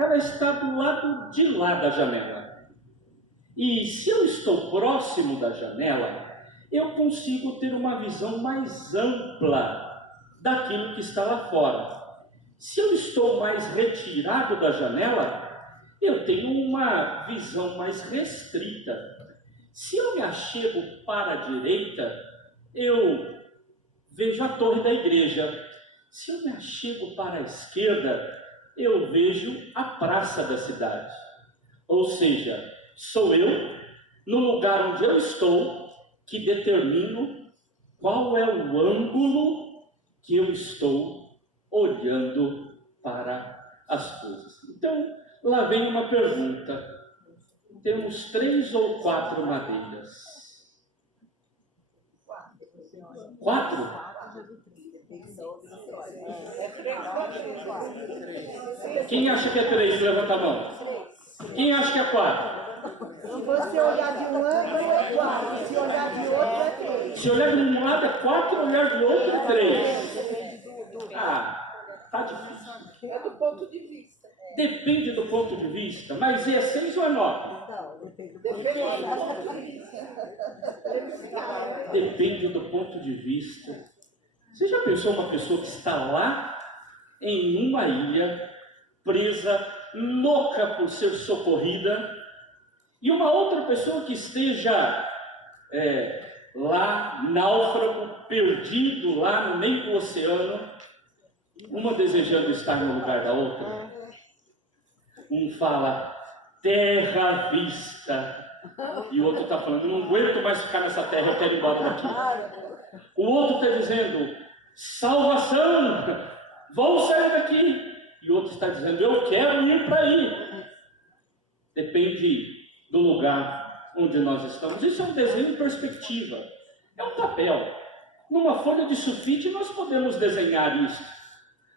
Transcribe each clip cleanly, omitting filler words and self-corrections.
ela está do lado de lá da janela. E se eu estou próximo da janela, eu consigo ter uma visão mais ampla daquilo que está lá fora. Se eu estou mais retirado da janela, eu tenho uma visão mais restrita. Se eu me achego para a direita, eu vejo a torre da igreja. Se eu me achego para a esquerda, eu vejo a praça da cidade. Ou seja, sou eu, no lugar onde eu estou, que determino qual é o ângulo que eu estou olhando para as coisas. Então, lá vem uma pergunta. Temos 3 ou 4 madeiras? 4? Quem acha que é 3? Levanta a mão. Quem acha que é 4? Se você olhar de um ângulo, é 4. Se olhar de outro, é 3. Se olhar de um lado é 4, olhar de outro é 3. Tá difícil. É do ponto de vista. Depende do ponto de vista, mas é 6 ou é 9? Não, depende do ponto de vista. Depende do ponto de vista. Você já pensou uma pessoa que está lá em uma ilha, presa, louca por ser socorrida, e uma outra pessoa que esteja lá, náufrago, perdido lá no meio do oceano, uma desejando estar no lugar da outra? Um fala, terra à vista, e o outro está falando, não aguento mais ficar nessa terra, eu quero ir embora daqui. O outro está dizendo, salvação, vamos sair daqui. E o outro está dizendo, eu quero ir para aí. Depende do lugar onde nós estamos. Isso é um desenho em perspectiva, é um papel. Numa folha de sulfite nós podemos desenhar isso,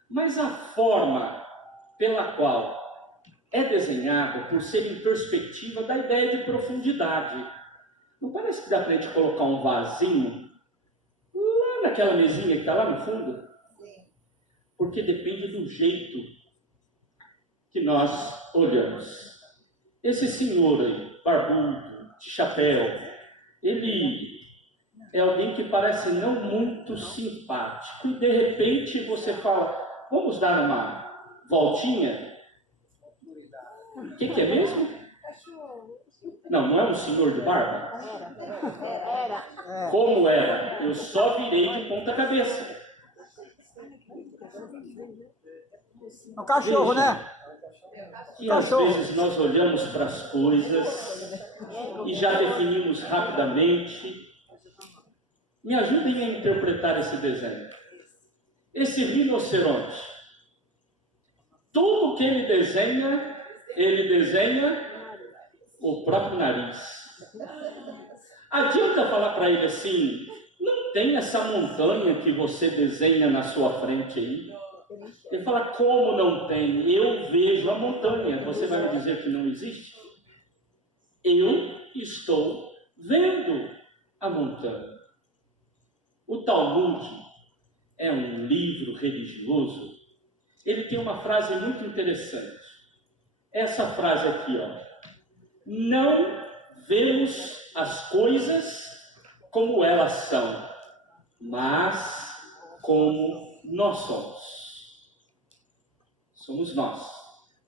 mas a forma pela qual é desenhado, por ser em perspectiva, da ideia de profundidade. Não parece que dá para a gente colocar um vasinho lá naquela mesinha que está lá no fundo? Sim. Porque depende do jeito que nós olhamos. Esse senhor aí, barbudo, de chapéu, ele é alguém que parece não muito simpático. E de repente você fala, vamos dar uma voltinha? O que é mesmo? Não, não é um senhor de barba? Era. Como era? Eu só virei de ponta cabeça. Um cachorro, né? E às vezes nós olhamos para as coisas e já definimos rapidamente. Me ajudem a interpretar esse desenho. Esse rinoceronte, tudo que ele desenha o próprio nariz. Adianta falar para ele assim, não tem essa montanha que você desenha na sua frente aí? Ele fala, como não tem? Eu vejo a montanha. Você vai me dizer que não existe? Eu estou vendo a montanha. O Talmud é um livro religioso. Ele tem uma frase muito interessante. Essa frase aqui, ó. Não vemos as coisas como elas são, mas como nós somos. Somos nós,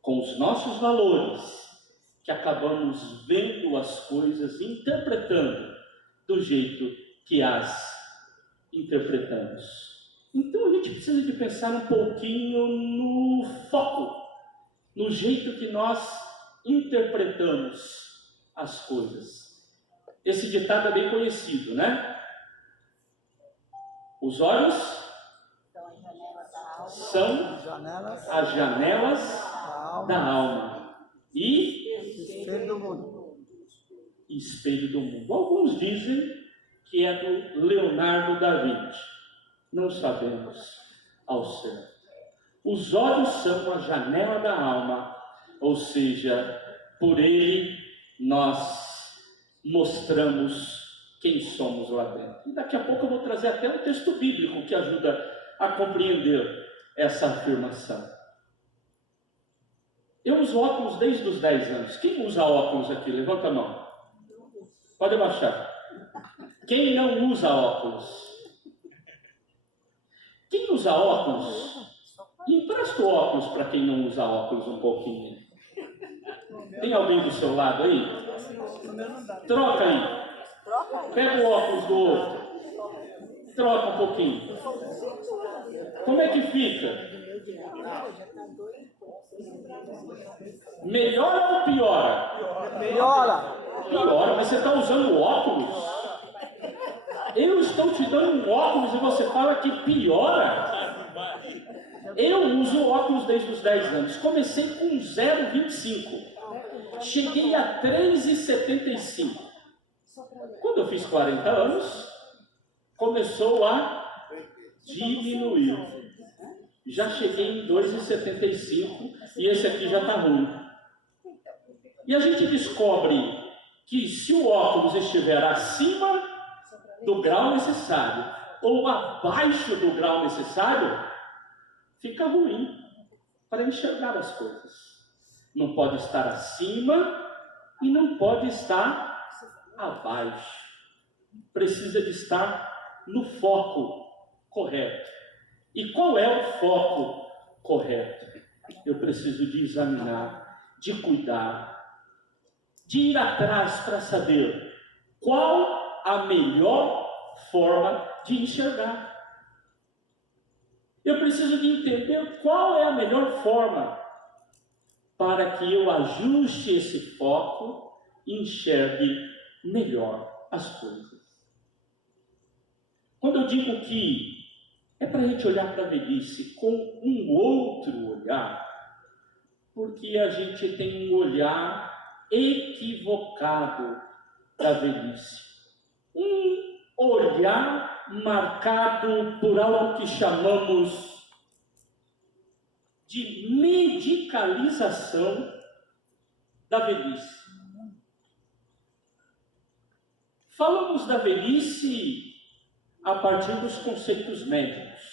com os nossos valores, que acabamos vendo as coisas, interpretando do jeito que as interpretamos. Então a gente precisa de pensar um pouquinho no foco, no jeito que nós interpretamos as coisas. Esse ditado é bem conhecido, né? Os olhos são as janelas da alma e Espelho do mundo. espelho do mundo. Alguns dizem que é do Leonardo da Vinci. Não sabemos ao certo. Os olhos são a janela da alma, ou seja, por ele nós mostramos quem somos lá dentro. E daqui a pouco eu vou trazer até um texto bíblico que ajuda a compreender essa afirmação. Eu uso óculos desde os 10 anos. Quem usa óculos aqui? Levanta a mão. Pode abaixar. Quem não usa óculos? Quem usa óculos, empresta o óculos para quem não usa óculos um pouquinho. Tem alguém do seu lado aí? Troca aí. Pega o óculos do outro. Troca um pouquinho. Como é que fica? Melhora ou piora? Piora. Piora, mas você está usando óculos? Eu estou te dando um óculos e você fala que piora? Eu uso óculos desde os 10 anos. Comecei com 0,25. Cheguei a 3,75. Quando eu fiz 40 anos, começou a diminuir. Já cheguei em 2,75 e esse aqui já está ruim. E a gente descobre que se o óculos estiver acima do grau necessário ou abaixo do grau necessário, fica ruim para enxergar as coisas. Não pode estar acima e não pode estar abaixo. Precisa de estar no foco correto. E qual é o foco correto? Eu preciso de examinar, de cuidar, de ir atrás para saber qual a melhor forma de enxergar. Eu preciso de entender qual é a melhor forma para que eu ajuste esse foco e enxergue melhor as coisas. Quando eu digo que é para a gente olhar para a velhice com um outro olhar, porque a gente tem um olhar equivocado da velhice. Um olhar marcado por algo que chamamos de medicalização da velhice. Falamos da velhice a partir dos conceitos médicos.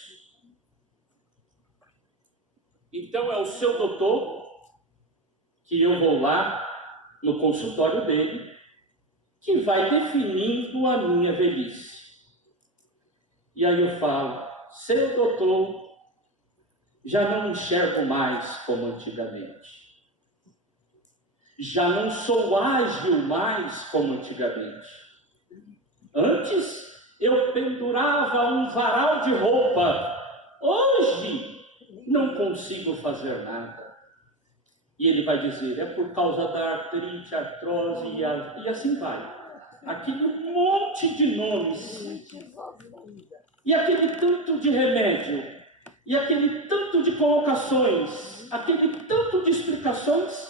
Então é o seu doutor que eu vou lá no consultório dele, que vai definindo a minha velhice. E aí eu falo, seu doutor, já não enxergo mais como antigamente. Já não sou ágil mais como antigamente. Antes eu pendurava um varal de roupa. Hoje não consigo fazer nada. E ele vai dizer, é por causa da artrite, artrose e assim vai. Aquele monte de nomes. E aquele tanto de remédio. E aquele tanto de colocações. Aquele tanto de explicações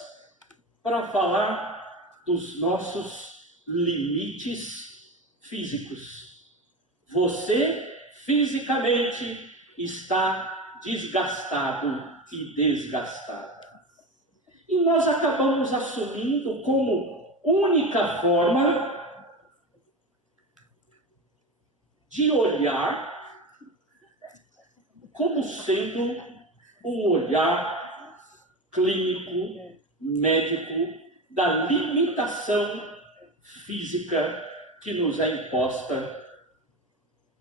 para falar dos nossos limites físicos. Você fisicamente está desgastado e desgastada. E nós acabamos assumindo como única forma de olhar como sendo o olhar clínico, médico, da limitação física que nos é imposta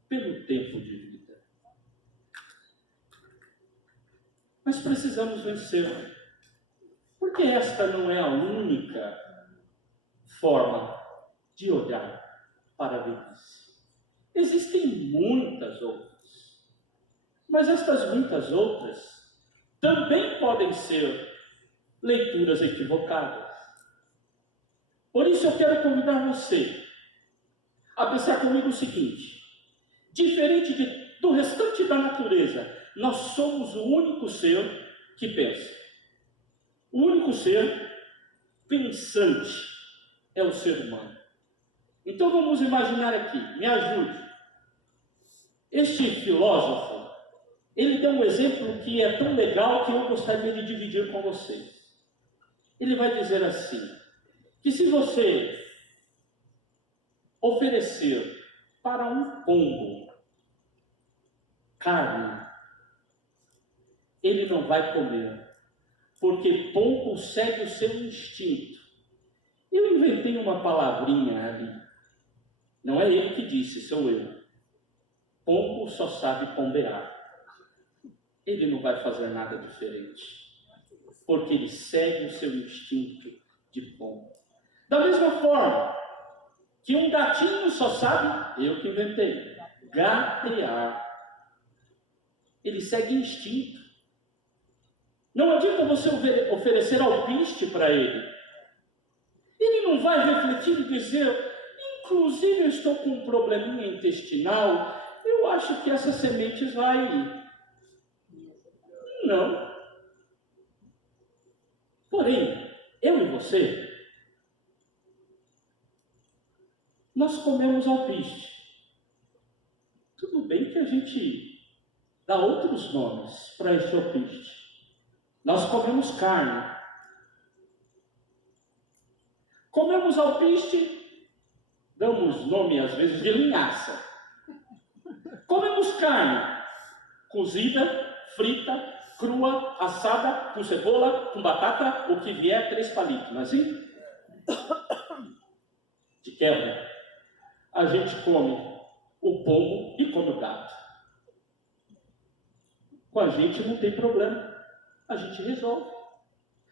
pelo tempo de vida. Mas precisamos vencer. Porque esta não é a única forma de olhar para a velhice. Existem muitas outras. Mas estas muitas outras também podem ser leituras equivocadas. Por isso eu quero convidar você a pensar comigo o seguinte: diferente do restante da natureza, nós somos o único ser que pensa. O único ser pensante é o ser humano. Então vamos imaginar aqui, me ajude. Este filósofo, ele deu um exemplo que é tão legal que eu gostaria de dividir com vocês. Ele vai dizer assim, que se você oferecer para um pombo carne, ele não vai comer. porque pombo segue o seu instinto. Eu inventei uma palavrinha ali. Não é ele que disse, sou eu. Pombo só sabe ponderar. Ele não vai fazer nada diferente, porque ele segue o seu instinto de pombo. Da mesma forma que um gatinho só sabe, eu que inventei, gatear. Ele segue instinto. Não adianta você oferecer alpiste para ele. Ele não vai refletir e dizer, inclusive eu estou com um probleminha intestinal, eu acho que essas sementes vai... Não. Porém, eu e você, nós comemos alpiste. Tudo bem que a gente dá outros nomes para este alpiste. Nós comemos carne. Comemos alpiste, damos nome às vezes de linhaça. Comemos carne, cozida, frita, crua, assada, com cebola, com batata, o que vier, 3 palitos, não é assim? De quebra. A gente come o pombo e come o gato. Com a gente não tem problema. A gente resolve.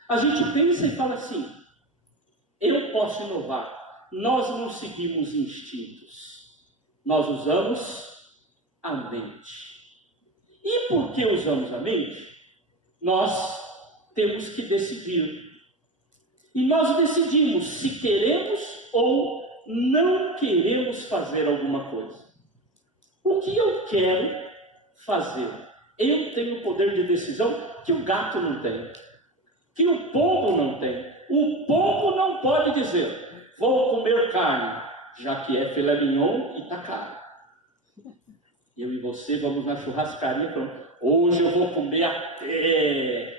A gente pensa e fala assim, eu posso inovar. Nós não seguimos instintos. Nós usamos a mente. E por que usamos a mente? Nós temos que decidir. E nós decidimos se queremos ou não queremos fazer alguma coisa. O que eu quero fazer? Eu tenho poder de decisão que o gato não tem, que o pombo não tem. O pombo não pode dizer, vou comer carne, já que é filé mignon e está caro. Eu e você vamos na churrascaria e falamos, hoje eu vou comer até.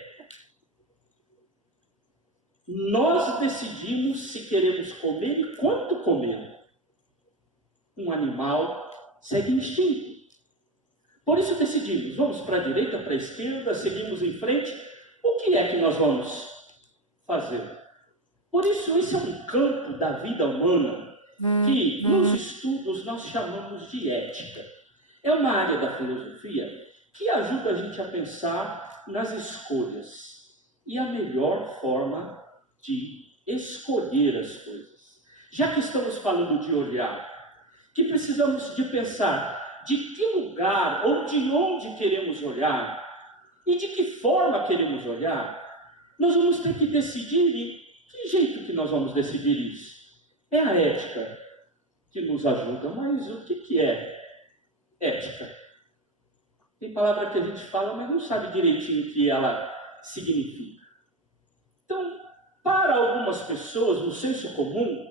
Nós decidimos se queremos comer e quanto comer. Um animal segue instinto. Por isso decidimos, vamos para a direita, para a esquerda, seguimos em frente. O que é que nós vamos fazer? Por isso, esse é um campo da vida humana que nos estudos nós chamamos de ética. É uma área da filosofia que ajuda a gente a pensar nas escolhas e a melhor forma de escolher as coisas. Já que estamos falando de olhar, que precisamos de pensar de que lugar ou de onde queremos olhar e de que forma queremos olhar, nós vamos ter que decidir e que jeito que nós vamos decidir isso. É a ética que nos ajuda, mas o que é ética? Tem palavra que a gente fala, mas não sabe direitinho o que ela significa. Então, para algumas pessoas, no senso comum,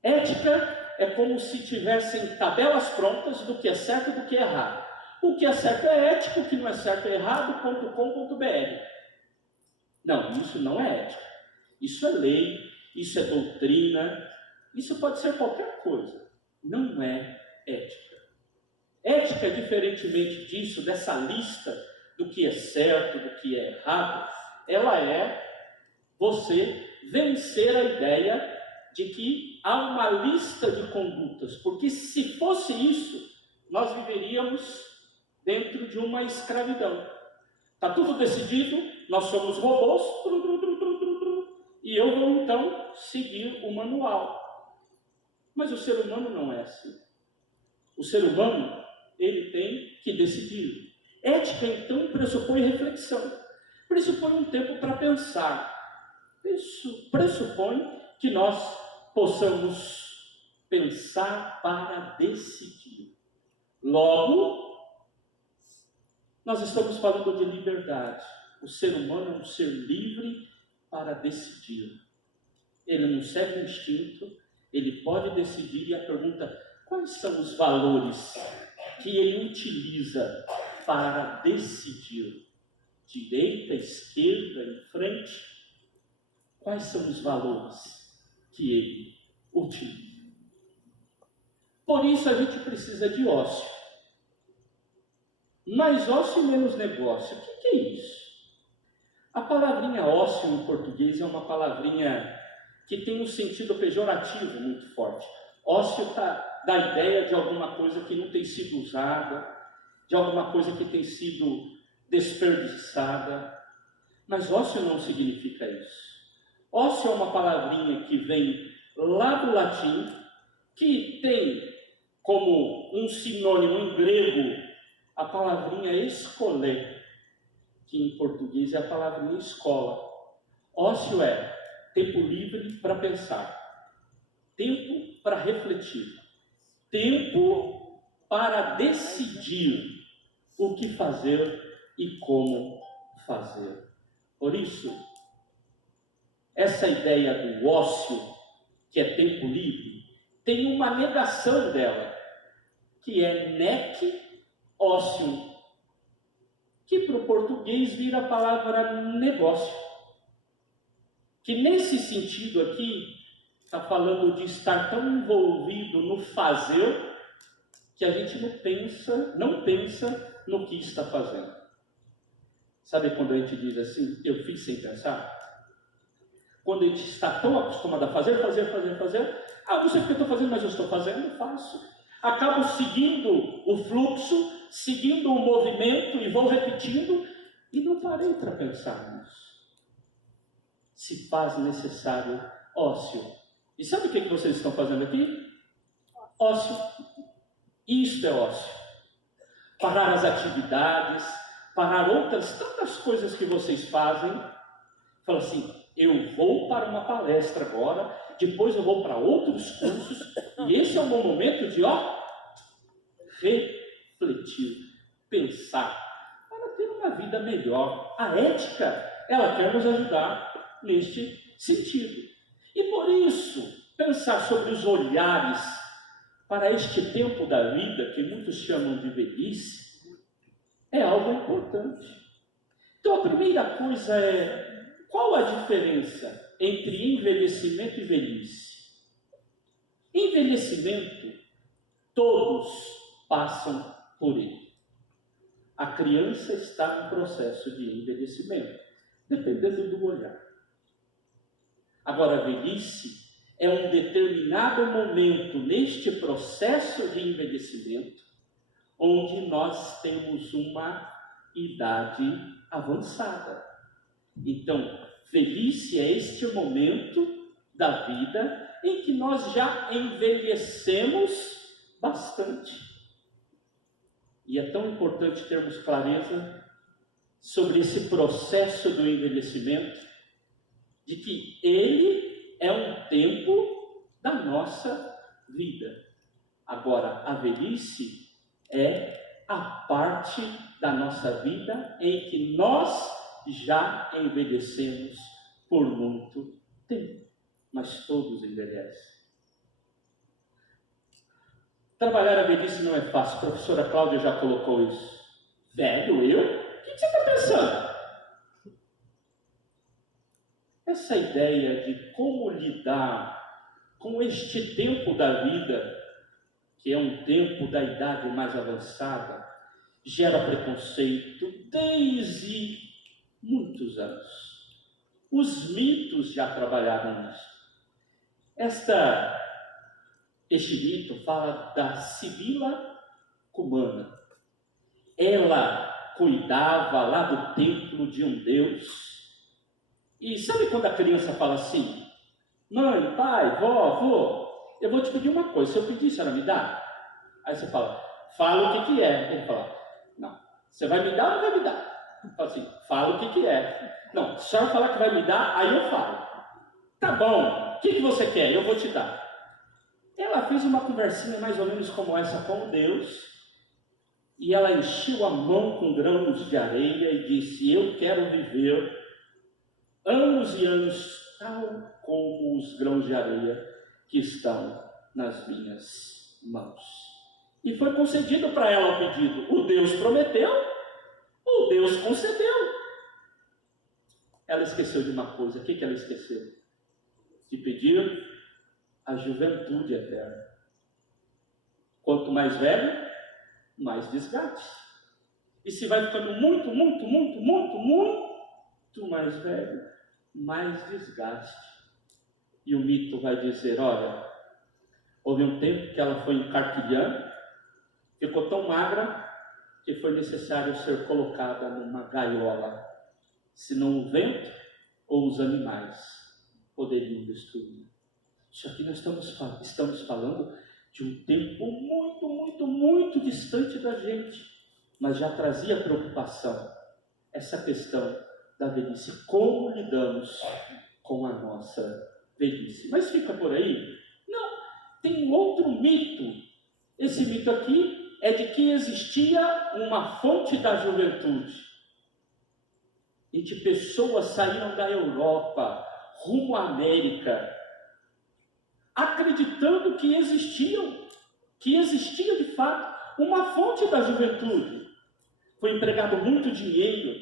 ética é como se tivessem tabelas prontas do que é certo e do que é errado. O que é certo é ético, o que não é certo é errado.com.br. Não, isso não é ética. Isso é lei, isso é doutrina, isso pode ser qualquer coisa. Não é ética. Ética, diferentemente disso, dessa lista do que é certo, do que é errado, ela é você vencer a ideia de que há uma lista de condutas, porque se fosse isso, nós viveríamos dentro de uma escravidão. Está tudo decidido, nós somos robôs, e eu vou então seguir o manual. Mas o ser humano não é assim. O ser humano, ele tem que decidir. Ética, então, pressupõe reflexão, pressupõe um tempo para pensar. Isso pressupõe que nós possamos pensar para decidir. Logo, nós estamos falando de liberdade. O ser humano é um ser livre para decidir. Ele não segue o instinto, ele pode decidir. E a pergunta, quais são os valores que ele utiliza para decidir? Direita, esquerda, em frente? Quais são os valores que ele utiliza? Por isso a gente precisa de ócio. Mais ócio e menos negócio. O que é isso? A palavrinha ócio em português é uma palavrinha que tem um sentido pejorativo muito forte. Ócio dá ideia de alguma coisa que não tem sido usada, de alguma coisa que tem sido desperdiçada. Mas ócio não significa isso. Ócio é uma palavrinha que vem lá do latim, que tem como um sinônimo em grego a palavrinha escolé, que em português é a palavrinha escola. Ócio é tempo livre para pensar, tempo para refletir, tempo para decidir o que fazer e como fazer. Por isso, essa ideia do ócio, que é tempo livre, tem uma negação dela, que é nec ócio, que para o português vira a palavra negócio. Que nesse sentido aqui, está falando de estar tão envolvido no fazer, que a gente não pensa no que está fazendo. Sabe quando a gente diz assim, eu fiz sem pensar? Quando a gente está tão acostumado a fazer, não sei o que eu estou fazendo, mas eu estou fazendo, eu faço. Acabo seguindo o fluxo, seguindo o movimento e vou repetindo, e não parei para pensar nisso. Se faz necessário ócio. E sabe o que vocês estão fazendo aqui? Ócio. Isto é ócio. Parar as atividades, parar outras tantas coisas que vocês fazem. Fala assim, eu vou para uma palestra agora, depois eu vou para outros cursos, e esse é o meu momento de, refletir, pensar, para ter uma vida melhor. A ética, ela quer nos ajudar neste sentido. E por isso, pensar sobre os olhares para este tempo da vida, que muitos chamam de velhice, é algo importante. Então a primeira coisa é, qual a diferença entre envelhecimento e velhice? Envelhecimento, todos passam por ele. A criança está no processo de envelhecimento, dependendo do olhar. Agora, a velhice é um determinado momento neste processo de envelhecimento, onde nós temos uma idade avançada. Então, velhice é este momento da vida em que nós já envelhecemos bastante. E é tão importante termos clareza sobre esse processo do envelhecimento, de que ele é um tempo da nossa vida. Agora, a velhice é a parte da nossa vida em que nós já envelhecemos por muito tempo. Mas todos envelhecem. Trabalhar a velhice não é fácil. A professora Cláudia já colocou isso. Velho, eu? O que você está pensando? Essa ideia de como lidar com este tempo da vida, que é um tempo da idade mais avançada, gera preconceito desde muitos anos. Os mitos já trabalharam nisso. Este mito fala da Sibila Cumana. Ela cuidava lá do templo de um deus. E sabe quando a criança fala assim, mãe, pai, vó, avô, eu vou te pedir uma coisa, se eu pedir, a senhora me dá? Aí você fala o que é? Ele fala, não, você vai me dar ou não vai me dar? Fala assim, fala o que é. Não, se a senhora falar que vai me dar, aí eu falo. Tá bom, o que você quer? Eu vou te dar. Ela fez uma conversinha mais ou menos como essa com Deus, e ela encheu a mão com grãos de areia e disse, eu quero viver anos e anos, tal como os grãos de areia que estão nas minhas mãos. E foi concedido para ela o pedido. O Deus prometeu, o Deus concedeu. Ela esqueceu de uma coisa. O que ela esqueceu? De pedir a juventude eterna. Quanto mais velho, mais desgaste. E se vai ficando muito quanto mais velho, mais desgaste. E o mito vai dizer, olha, houve um tempo que ela foi encarquilhando, ficou tão magra que foi necessário ser colocada numa gaiola, senão o vento ou os animais poderiam destruir. Isso aqui nós estamos falando de um tempo muito, muito, muito distante da gente, mas já trazia preocupação essa questão da velhice, como lidamos com a nossa velhice. Mas fica por aí? Não, tem um outro mito. Esse mito aqui é de que existia uma fonte da juventude, e de pessoas saíram da Europa rumo à América, acreditando que existia de fato uma fonte da juventude. Foi empregado muito dinheiro,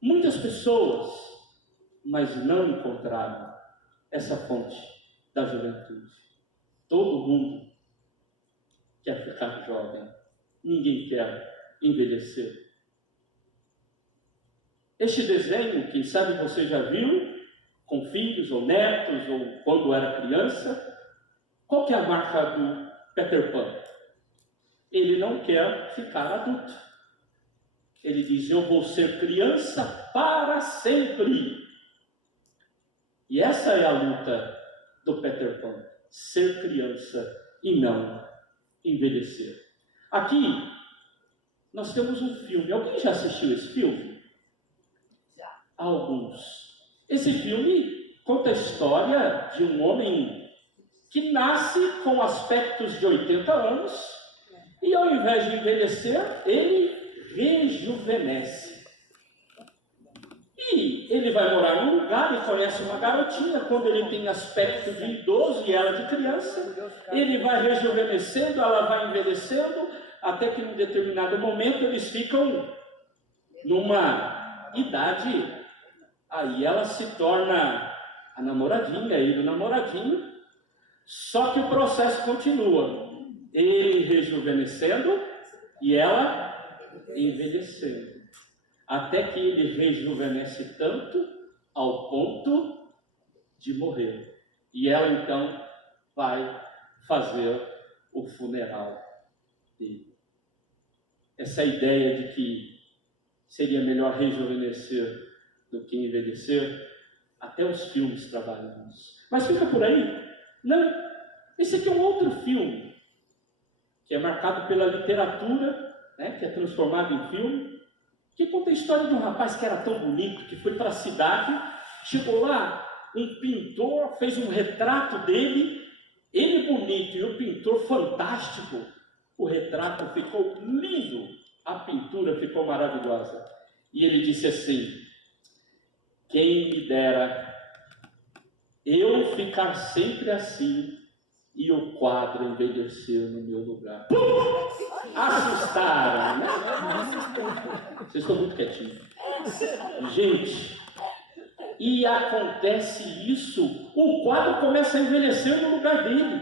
muitas pessoas, mas não encontraram essa fonte da juventude. Todo mundo quer ficar jovem, ninguém quer envelhecer. Este desenho, quem sabe você já viu, com filhos ou netos, ou quando era criança, qual que é a marca do Peter Pan? Ele não quer ficar adulto. Ele diz, eu vou ser criança para sempre. E essa é a luta do Peter Pan, ser criança e não envelhecer. Aqui, nós temos um filme. Alguém já assistiu esse filme? Já. Alguns. Esse filme conta a história de um homem que nasce com aspectos de 80 anos e, ao invés de envelhecer, ele rejuvenesce. E ele vai morar num lugar e conhece uma garotinha. Quando ele tem aspecto de idoso e ela de criança, ele vai rejuvenescendo, ela vai envelhecendo, até que num determinado momento eles ficam numa idade. Aí ela se torna a namoradinha, ele o namoradinho. Só que o processo continua. Ele rejuvenescendo e ela envelhecendo. Até que ele rejuvenesce tanto ao ponto de morrer. E ela então vai fazer o funeral dele. Essa ideia de que seria melhor rejuvenescer do que envelhecer, até os filmes trabalham nisso. Mas fica por aí? Não. Esse aqui é um outro filme, que é marcado pela literatura, né, que é transformado em filme, que conta a história de um rapaz que era tão bonito, que foi para a cidade, chegou lá, um pintor fez um retrato dele, ele bonito e o pintor fantástico, o retrato ficou lindo, a pintura ficou maravilhosa. E ele disse assim, quem me dera eu ficar sempre assim e o quadro envelhecer no meu lugar. Assustaram, né? Vocês estão muito quietinhos. Gente, e acontece isso, o quadro começa a envelhecer no lugar dele.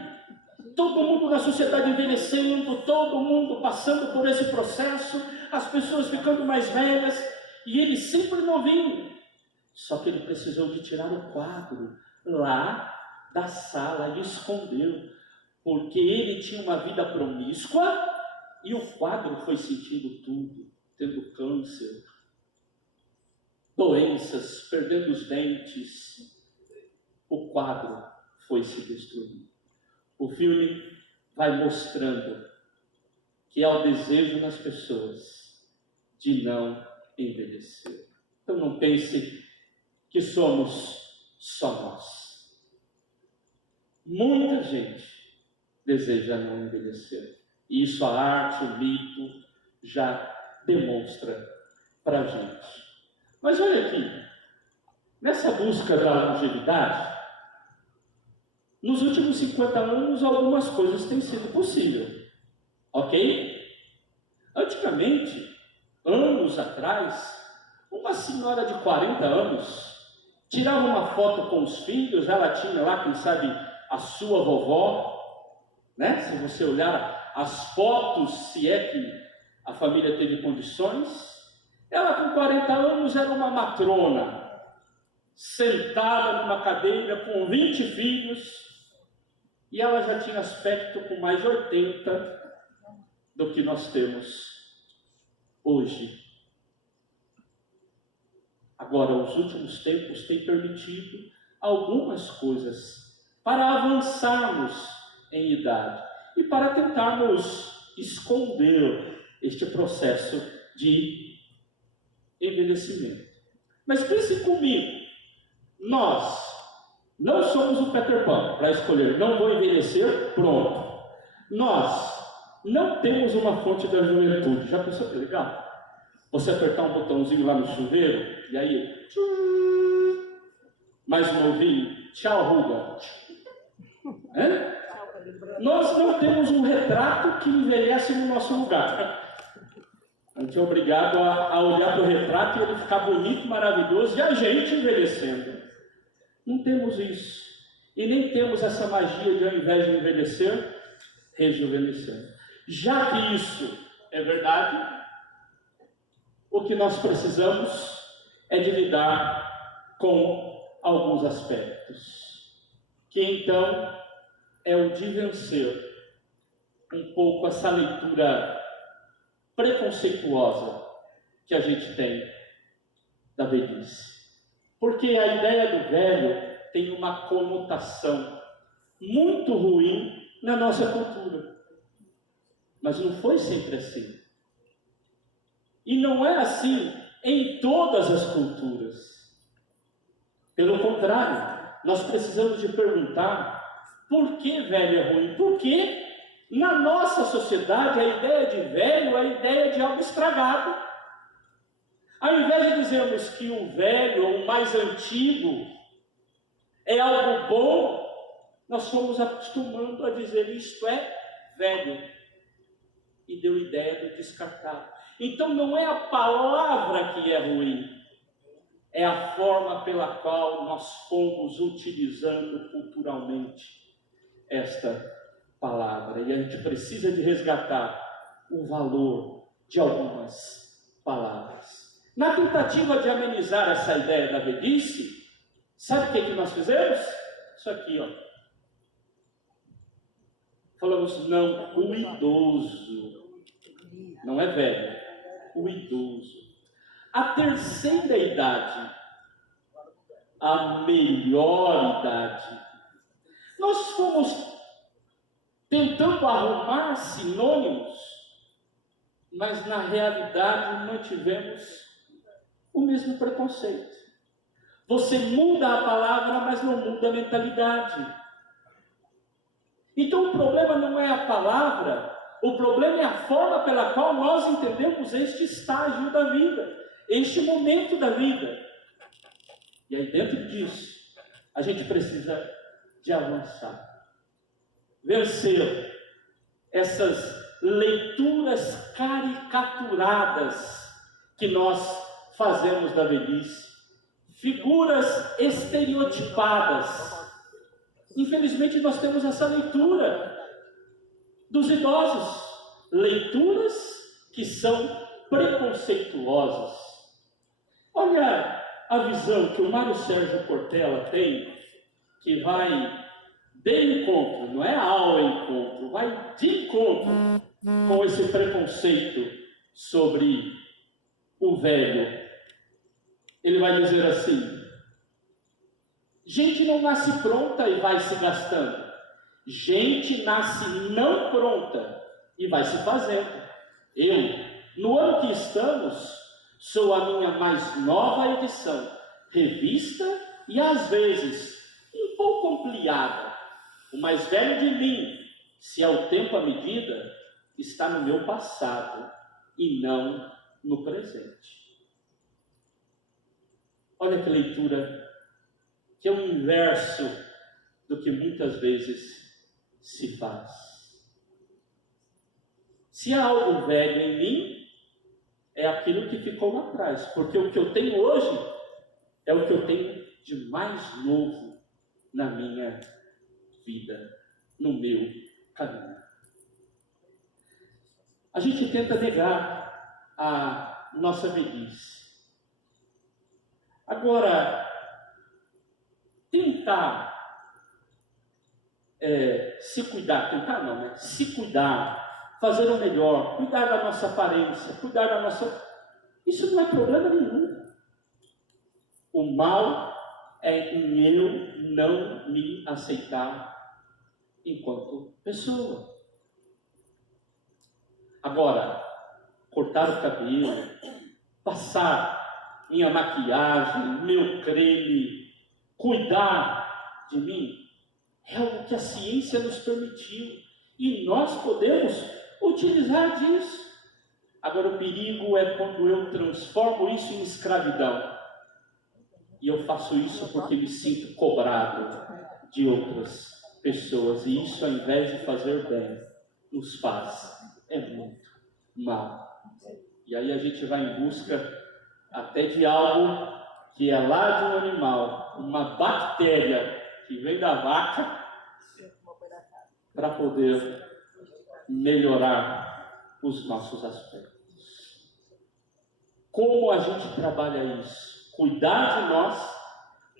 Todo mundo na sociedade envelhecendo, todo mundo passando por esse processo, as pessoas ficando mais velhas, e ele sempre novinho. Só que ele precisou de tirar o quadro lá da sala e escondeu, porque ele tinha uma vida promíscua e o quadro foi sentindo tudo, tendo câncer, doenças, perdendo os dentes. O quadro foi se destruindo. O filme vai mostrando que há o desejo nas pessoas de não envelhecer. Então não pense que somos só nós. Muita gente deseja não envelhecer. E isso a arte, o mito já demonstra para a gente. Mas olha aqui, nessa busca da longevidade, nos últimos 50 anos algumas coisas têm sido possíveis. Ok? Antigamente, anos atrás, uma senhora de 40 anos tirava uma foto com os filhos, ela tinha lá, quem sabe, a sua vovó, né? Se você olhar as fotos, se é que a família teve condições, Ela, com 40 anos, era uma matrona, sentada numa cadeira com 20 filhos, e ela já tinha aspecto com mais de 80 do que nós temos hoje. Agora, os últimos tempos têm permitido algumas coisas para avançarmos em idade e para tentarmos esconder este processo de envelhecimento. Mas pense comigo, nós não somos o Peter Pan para escolher, não vou envelhecer, pronto. Nós não temos uma fonte da juventude. Já pensou que legal? Você apertar um botãozinho lá no chuveiro, e aí, mais um novinho, tchau, ruga. Nós não temos um retrato que envelhece no nosso lugar. A gente é obrigado a olhar para o retrato e ele ficar bonito, maravilhoso, e a gente envelhecendo. Não temos isso. E nem temos essa magia de, ao invés de envelhecer, rejuvenescer. Já que isso é verdade, o que nós precisamos é de lidar com alguns aspectos, que então é o de vencer um pouco essa leitura preconceituosa que a gente tem da velhice. Porque a ideia do velho tem uma conotação muito ruim na nossa cultura. Mas não foi sempre assim. E não é assim em todas as culturas. Pelo contrário, nós precisamos de perguntar por que velho é ruim? Porque na nossa sociedade a ideia de velho é a ideia de algo estragado. Ao invés de dizermos que o velho, ou o mais antigo, é algo bom, nós fomos acostumando a dizer isto é velho. E deu ideia do descartável. Então não é a palavra que é ruim, é a forma pela qual nós fomos utilizando culturalmente esta palavra. E a gente precisa de resgatar o valor de algumas palavras. Na tentativa de amenizar essa ideia da velhice, sabe o que nós fizemos? Isso aqui, ó. Falamos, não, o idoso. Não é velho, o idoso. A terceira idade, a melhor idade. Nós fomos tentando arrumar sinônimos, mas na realidade mantivemos o mesmo preconceito. Você muda a palavra, mas não muda a mentalidade. Então o problema não é a palavra, o problema é a forma pela qual nós entendemos este estágio da vida, este momento da vida. E aí dentro disso, a gente precisa de avançar. Vencer essas leituras caricaturadas que nós fazemos da velhice. Figuras estereotipadas. Infelizmente nós temos essa leitura dos idosos. Leituras que são preconceituosas. Olha a visão que o Mário Sérgio Cortella tem, que vai de encontro, não é ao encontro, vai de encontro com esse preconceito sobre o velho. Ele vai dizer assim: gente não nasce pronta e vai se gastando. Gente nasce não pronta e vai se fazendo. Eu, no ano que estamos, sou a minha mais nova edição, revista e às vezes um pouco ampliada. O mais velho de mim, se é o tempo à medida, está no meu passado e não no presente. Olha que leitura, que é o inverso do que muitas vezes se faz. Se há algo velho em mim, é aquilo que ficou lá atrás, porque o que eu tenho hoje é o que eu tenho de mais novo na minha vida, no meu caminho. A gente tenta negar a nossa velhice. Agora, tentar se cuidar, tentar não, né? Se cuidar, fazer o melhor, cuidar da nossa aparência, cuidar da nossa... Isso não é problema nenhum. O mal é em eu não me aceitar enquanto pessoa. Agora, cortar o cabelo, passar minha maquiagem, meu creme, cuidar de mim, é algo que a ciência nos permitiu e nós podemos utilizar disso. Agora, o perigo é quando eu transformo isso em escravidão. E eu faço isso porque me sinto cobrado de outras pessoas. E isso, ao invés de fazer bem, nos faz muito mal. E aí a gente vai em busca até de algo que é lá de um animal, uma bactéria que vem da vaca, para poder melhorar os nossos aspectos. Como a gente trabalha isso? Cuidar de nós,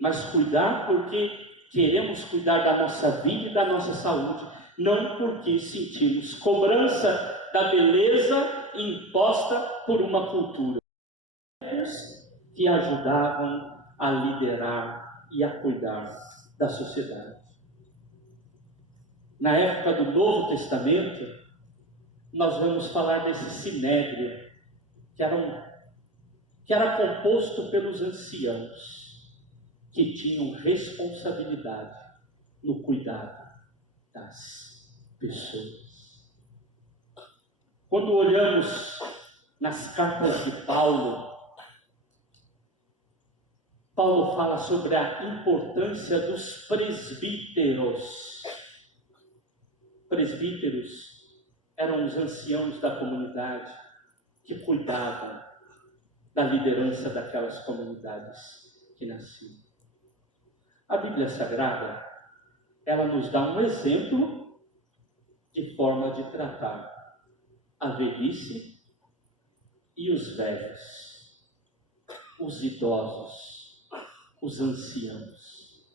mas cuidar porque queremos cuidar da nossa vida e da nossa saúde, não porque sentimos cobrança da beleza imposta por uma cultura que ajudavam a liderar e a cuidar da sociedade. Na época do Novo Testamento, nós vamos falar desse sinédrio, que era composto pelos anciãos, que tinham responsabilidade no cuidado das pessoas. Quando olhamos nas cartas de Paulo, Paulo fala sobre a importância dos presbíteros. Presbíteros eram os anciãos da comunidade que cuidavam da liderança daquelas comunidades que nasciam. A Bíblia Sagrada, ela nos dá um exemplo de forma de tratar a velhice e os velhos, os idosos, os anciãos.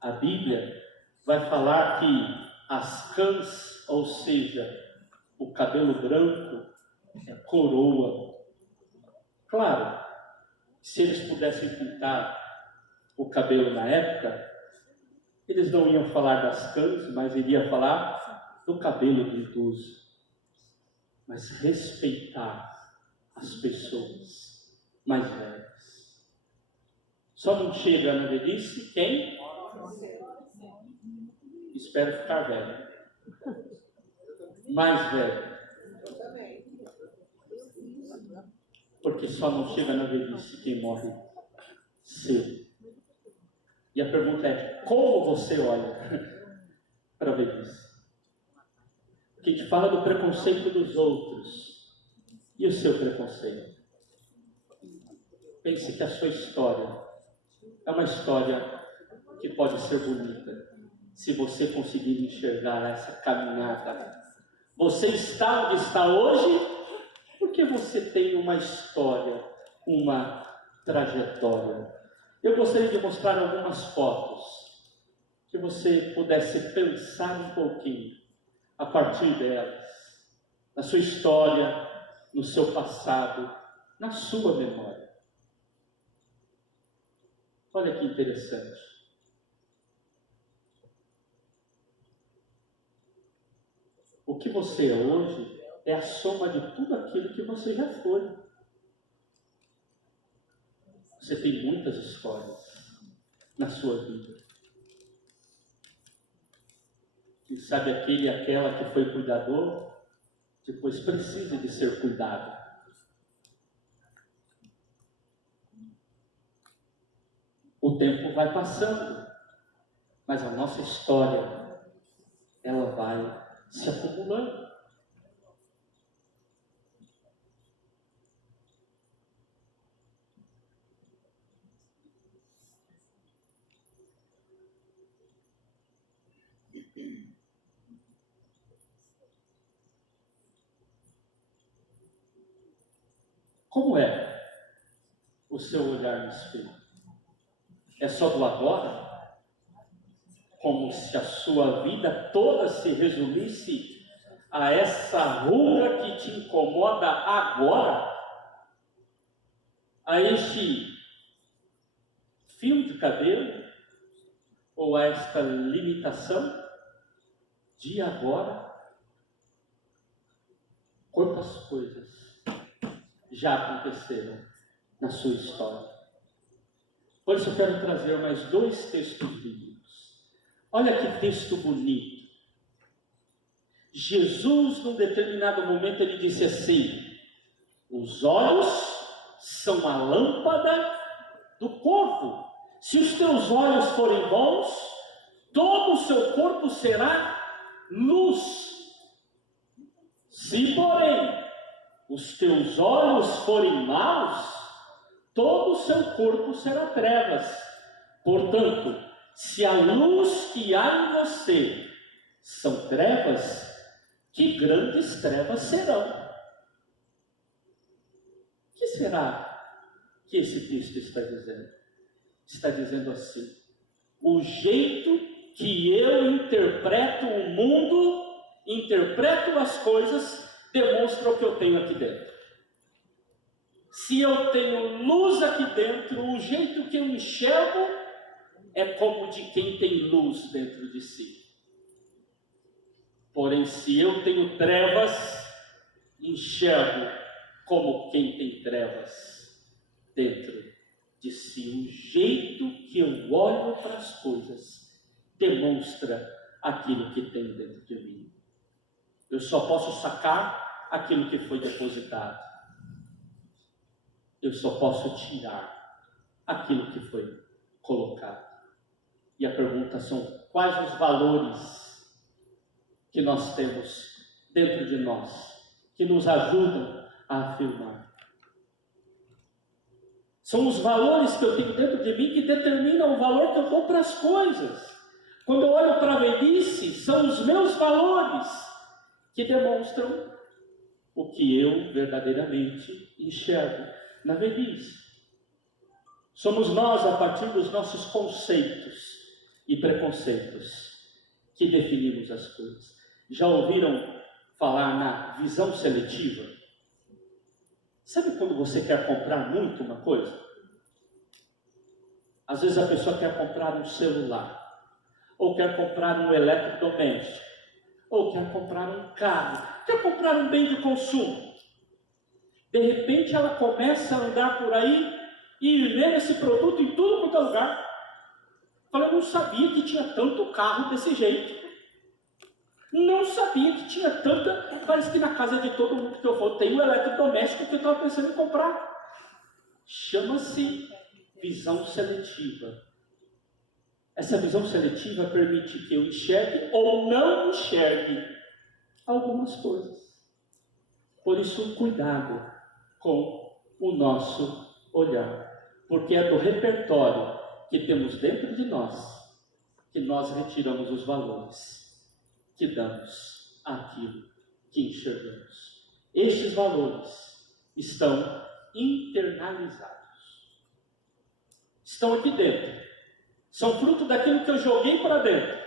A Bíblia vai falar que as cãs, ou seja, o cabelo branco, é coroa. Claro, se eles pudessem pintar o cabelo na época, eles não iam falar das cãs, mas iriam falar do cabelo do idoso. Mas respeitar as pessoas mais velhas. Só não chega na velhice quem? Espero ficar velho. Mais velho. Porque só não chega na velhice quem morre cedo. E a pergunta é, como você olha para a velhice? Porque a gente fala do preconceito dos outros. E o seu preconceito? Pense que a sua história é uma história que pode ser bonita, se você conseguir enxergar essa caminhada. Você está onde está hoje porque você tem uma história, uma trajetória. Eu gostaria de mostrar algumas fotos, que você pudesse pensar um pouquinho a partir delas, na sua história, no seu passado, na sua memória. Olha que interessante. O que você é hoje é a soma de tudo aquilo que você já foi. Você tem muitas histórias na sua vida. Quem sabe aquele e aquela que foi cuidador, depois precisa de ser cuidado. O tempo vai passando, mas a nossa história, ela vai se acumulando. Como é seu olhar no espelho? É só do agora? Como se a sua vida toda se resumisse a essa ruga que te incomoda agora? A este fio de cabelo? Ou a esta limitação de agora? Quantas coisas já aconteceram na sua história? Por isso eu quero trazer mais 2 textos bíblicos. Olha que texto bonito. Jesus, num determinado momento, ele disse assim: os olhos são a lâmpada do corpo. Se os teus olhos forem bons, todo o seu corpo será luz. Se, porém, os teus olhos forem maus, todo o seu corpo será trevas. Portanto, se a luz que há em você são trevas, que grandes trevas serão. O que será que esse texto está dizendo? Está dizendo assim: o jeito que eu interpreto o mundo, interpreto as coisas, demonstra o que eu tenho aqui dentro. Se eu tenho luz aqui dentro, o jeito que eu enxergo é como de quem tem luz dentro de si. Porém, se eu tenho trevas, enxergo como quem tem trevas dentro de si. O jeito que eu olho para as coisas demonstra aquilo que tem dentro de mim. Eu só posso sacar aquilo que foi depositado. Eu só posso tirar aquilo que foi colocado. E a pergunta são: quais os valores que nós temos dentro de nós, que nos ajudam a afirmar? São os valores que eu tenho dentro de mim que determinam o valor que eu dou para as coisas. Quando eu olho para a velhice, são os meus valores que demonstram o que eu verdadeiramente enxergo na velhice. Somos nós, a partir dos nossos conceitos e preconceitos, que definimos as coisas. Já ouviram falar na visão seletiva? Sabe quando você quer comprar muito uma coisa? Às vezes a pessoa quer comprar um celular, ou quer comprar um eletrodoméstico, ou quer comprar um carro, quer comprar um bem de consumo. De repente ela começa a andar por aí e ver esse produto em tudo quanto é lugar. Fala: eu não sabia que tinha tanto carro desse jeito. Não sabia que tinha tanta... Parece que na casa de todo mundo que eu for tem um eletrodoméstico que eu estava pensando em comprar. Chama-se visão seletiva. Essa visão seletiva permite que eu enxergue ou não enxergue algumas coisas. Por isso, cuidado com o nosso olhar, porque é do repertório que temos dentro de nós que nós retiramos os valores que damos àquilo que enxergamos. Estes valores estão internalizados, estão aqui dentro, são fruto daquilo que eu joguei para dentro.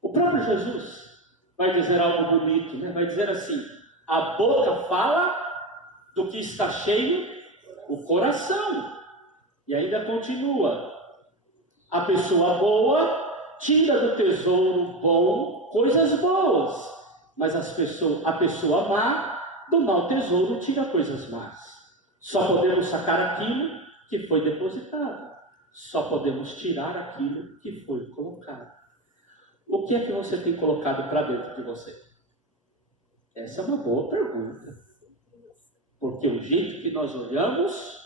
O próprio Jesus vai dizer algo bonito, né? Vai dizer assim: a boca fala do que está cheio o coração. E ainda continua: a pessoa boa tira do tesouro bom coisas boas, mas a pessoa má do mau tesouro tira coisas más. Só podemos sacar aquilo que foi depositado, só podemos tirar aquilo que foi colocado. O que é que você tem colocado para dentro de você? Essa é uma boa pergunta, porque o jeito que nós olhamos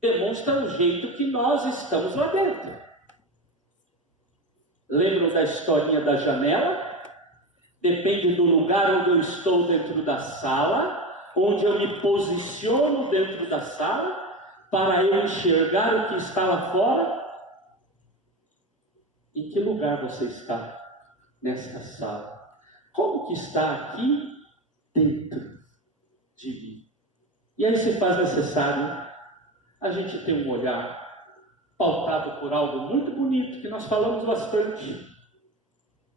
demonstra o jeito que nós estamos lá dentro. Lembram da historinha da janela? Depende do lugar onde eu estou dentro da sala, onde eu me posiciono dentro da sala, para eu enxergar o que está lá fora. Em que lugar você está nesta sala? Como que está aqui dentro de mim? E aí se faz necessário a gente tem um olhar pautado por algo muito bonito, que nós falamos bastante,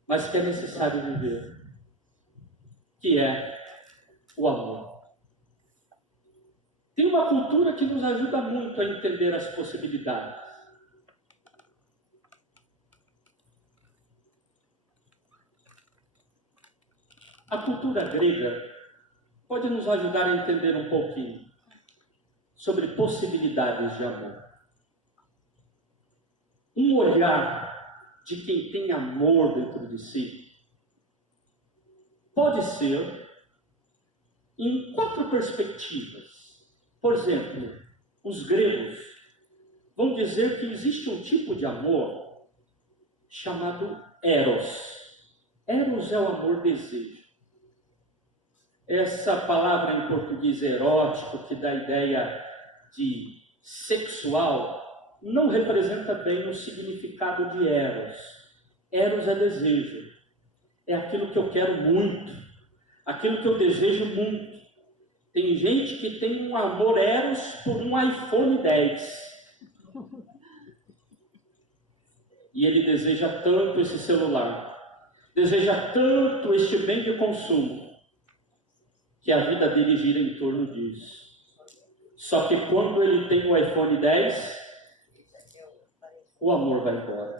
mas que é necessário viver, que é o amor. Tem uma cultura que nos ajuda muito a entender as possibilidades. A cultura grega pode nos ajudar a entender um pouquinho sobre possibilidades de amor. Um olhar de quem tem amor dentro de si pode ser em 4 perspectivas. Por exemplo, os gregos vão dizer que existe um tipo de amor chamado eros. Eros é o amor-desejo. Essa palavra em português erótico, que dá a ideia de sexual, não representa bem o significado de eros. Eros é desejo. É aquilo que eu quero muito, aquilo que eu desejo muito. Tem gente que tem um amor eros por um iPhone 10. E ele deseja tanto esse celular, deseja tanto este bem de consumo, que a vida dele gira em torno disso. Só que quando ele tem o iPhone 10, o amor vai embora.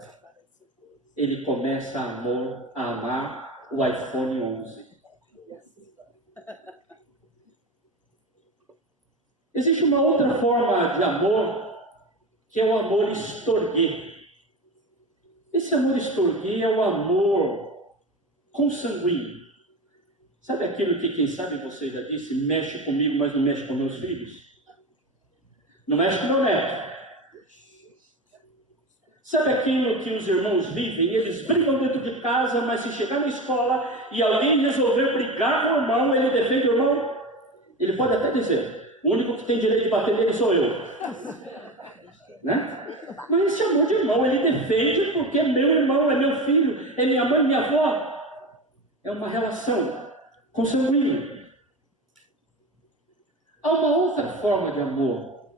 Ele começa a amar o iPhone 11. Existe uma outra forma de amor, que é o amor estorguê. Esse amor estorguê é o amor consanguíneo. Sabe aquilo que, quem sabe você já disse, mexe comigo, mas não mexe com meus filhos? Não mexe com meu neto. Sabe aquilo que os irmãos vivem? Eles brigam dentro de casa, mas se chegar na escola e alguém resolver brigar com o irmão, ele defende o irmão? Ele pode até dizer, o único que tem direito de bater nele sou eu. Né? Mas esse amor de irmão, ele defende porque é meu irmão, é meu filho, é minha mãe, minha avó. É uma relação consanguínea. Há uma outra forma de amor,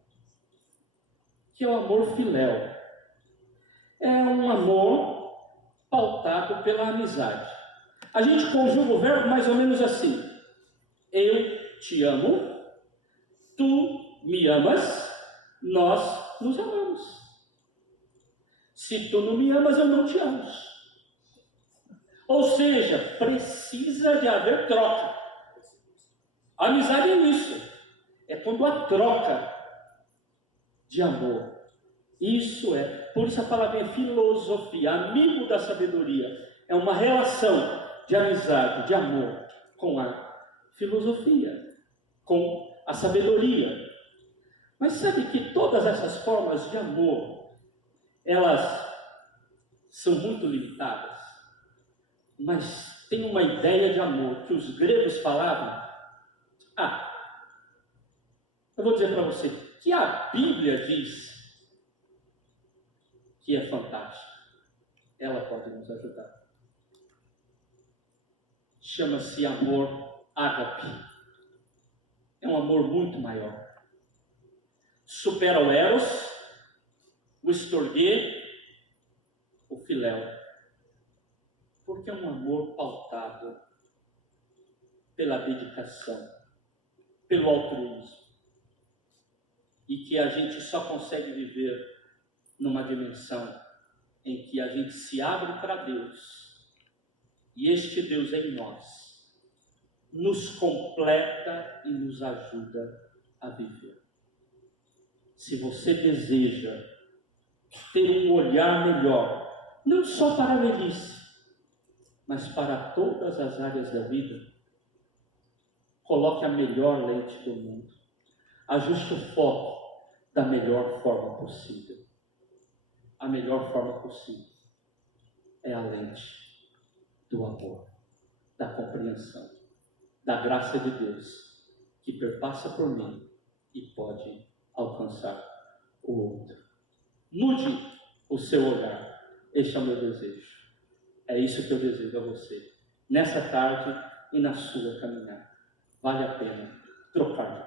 que é o amor filéu. É um amor pautado pela amizade. A gente conjuga o verbo mais ou menos assim: eu te amo, tu me amas, nós nos amamos. Se tu não me amas, eu não te amo. Ou seja, precisa de haver troca. A amizade é isso. É quando há troca de amor. Isso é, por isso a palavra é filosofia, amigo da sabedoria. É uma relação de amizade, de amor com a filosofia, com a sabedoria. Mas sabe que todas essas formas de amor, elas são muito limitadas. Mas tem uma ideia de amor que os gregos falavam. Eu vou dizer para você que a Bíblia diz que é fantástica. Ela pode nos ajudar. Chama-se amor ágape. É um amor muito maior. Supera o eros, o estorguê, o filéu. Porque é um amor pautado pela dedicação, pelo altruísmo. E que a gente só consegue viver numa dimensão em que a gente se abre para Deus. E este Deus em nós nos completa e nos ajuda a viver. Se você deseja ter um olhar melhor, não só para a velhice, mas para todas as áreas da vida, coloque a melhor lente do mundo. Ajuste o foco da melhor forma possível. A melhor forma possível é a lente do amor, da compreensão, da graça de Deus, que perpassa por mim e pode alcançar o outro. Mude o seu olhar. Este é o meu desejo. É isso que eu desejo a você, nessa tarde e na sua caminhada. Vale a pena trocar de